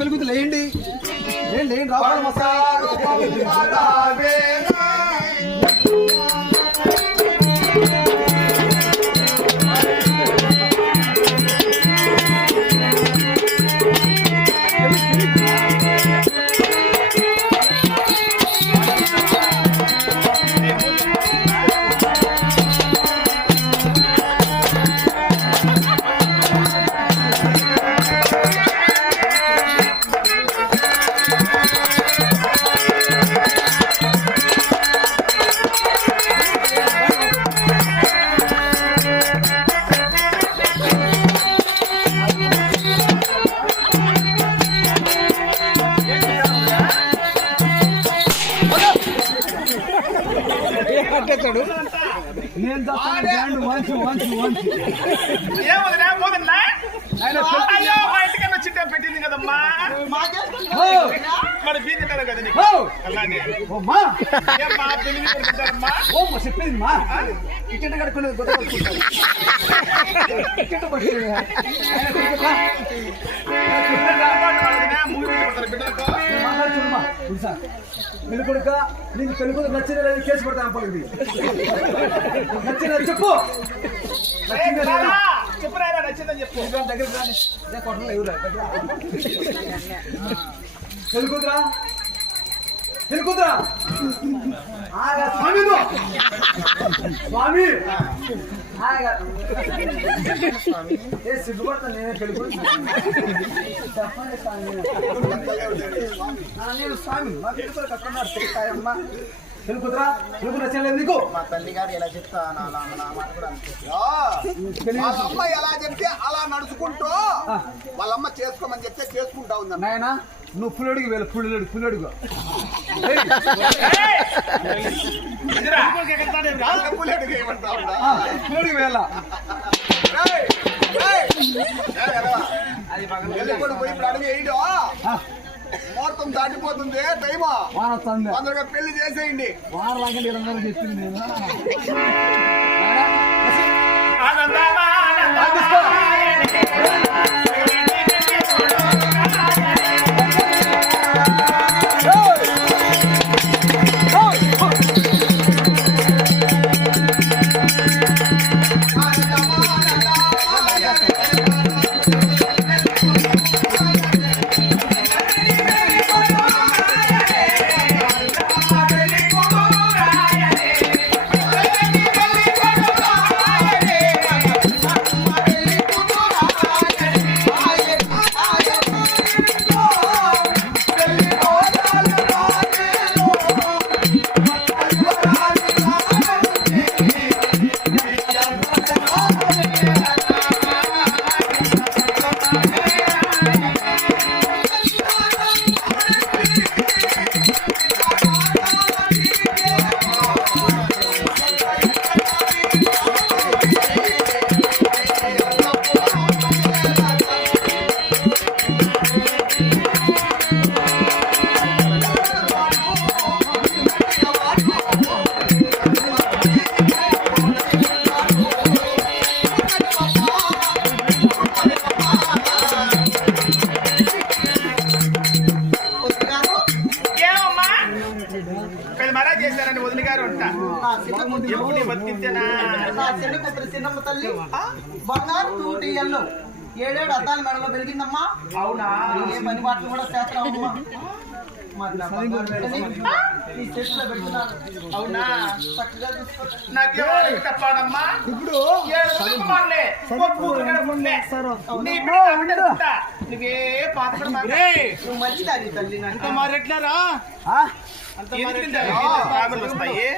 పెరుగుతుంది లేండి రావాలి మసా పెట్టింది కదమ్మా మరి బీదింటారు కదా చెప్పింది మా టికెట్ కడుక్కునేది పెళ్ళికొడుక నీకు పెళ్ళికొడుకు నచ్చిన కేసు పడతాను పలిది నచ్చిన చెప్పు చెప్పురా నచ్చిందని చెప్పు దగ్గర కొట్టలు ఎవరు పెళ్ళికూతురా స్వామి సిగ్గుపడతాను నేనే పెళ్ళికూతురు చెప్పండి స్వామి నేను స్వామి మా పెళ్ళికూతురు కట్టుకున్నారు తెలుస్తాయమ్మా పెళ్ళికూతురా పెళ్ళికూతురు నచ్చలేదు నీకు మా తల్లి గారు ఎలా చెప్తాను వాళ్ళమ్మ ఎలా చెప్తే అలా నడుచుకుంటూ వాళ్ళమ్మ చేసుకోమని చెప్తే చేసుకుంటా ఉంది నాయన నువ్వు పుల్లడికి వెళ్ళ పుల్లడుగు పుల్లడికి వెళ్ళ పోయి ఇప్పుడు అడుగు వేయడం ముహూర్తం దాటిపోతుంది టైము తొందరగా పెళ్లి చేసేయండి చెప్పింది నేను బంగారు తూటి ఎల్లు 7 అద్దాల మెడలో వెలిగిందమ్మా. అవునా? ఏ పని బాటలు కూడా చేస్తావమ్మా. అవునా? ఇప్పుడు మంచిదాన్ని తల్లి అంత మారెట్లారా వస్తాయి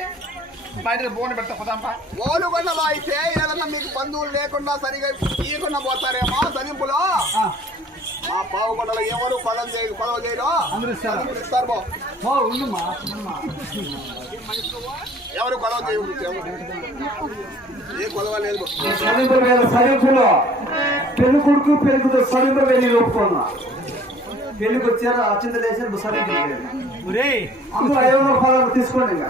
బయట బోన పెడతా పోదాంపా. ఓలుగొండలో అయితే ఏదన్నా మీకు బంధువులు లేకుండా సరిగా ఈయకుండా పోతారేమో చదింపులో. మా పావుగొండలో ఎవరు కొలవ చేయరు ఇస్తారు బో. ఎవరు కొలవ చేయరు, ఏ కొలవ లేదు. సరిపులో పెళ్లి కొడుకు పెళ్లి సరిపు వెళ్ళి ఒప్పుకున్నా. పెళ్లికి వచ్చారు అచ్చింత దేశాలు సరిగ్గా అందరూ 500 రూపాయలు తీసుకోండి. ఇంకా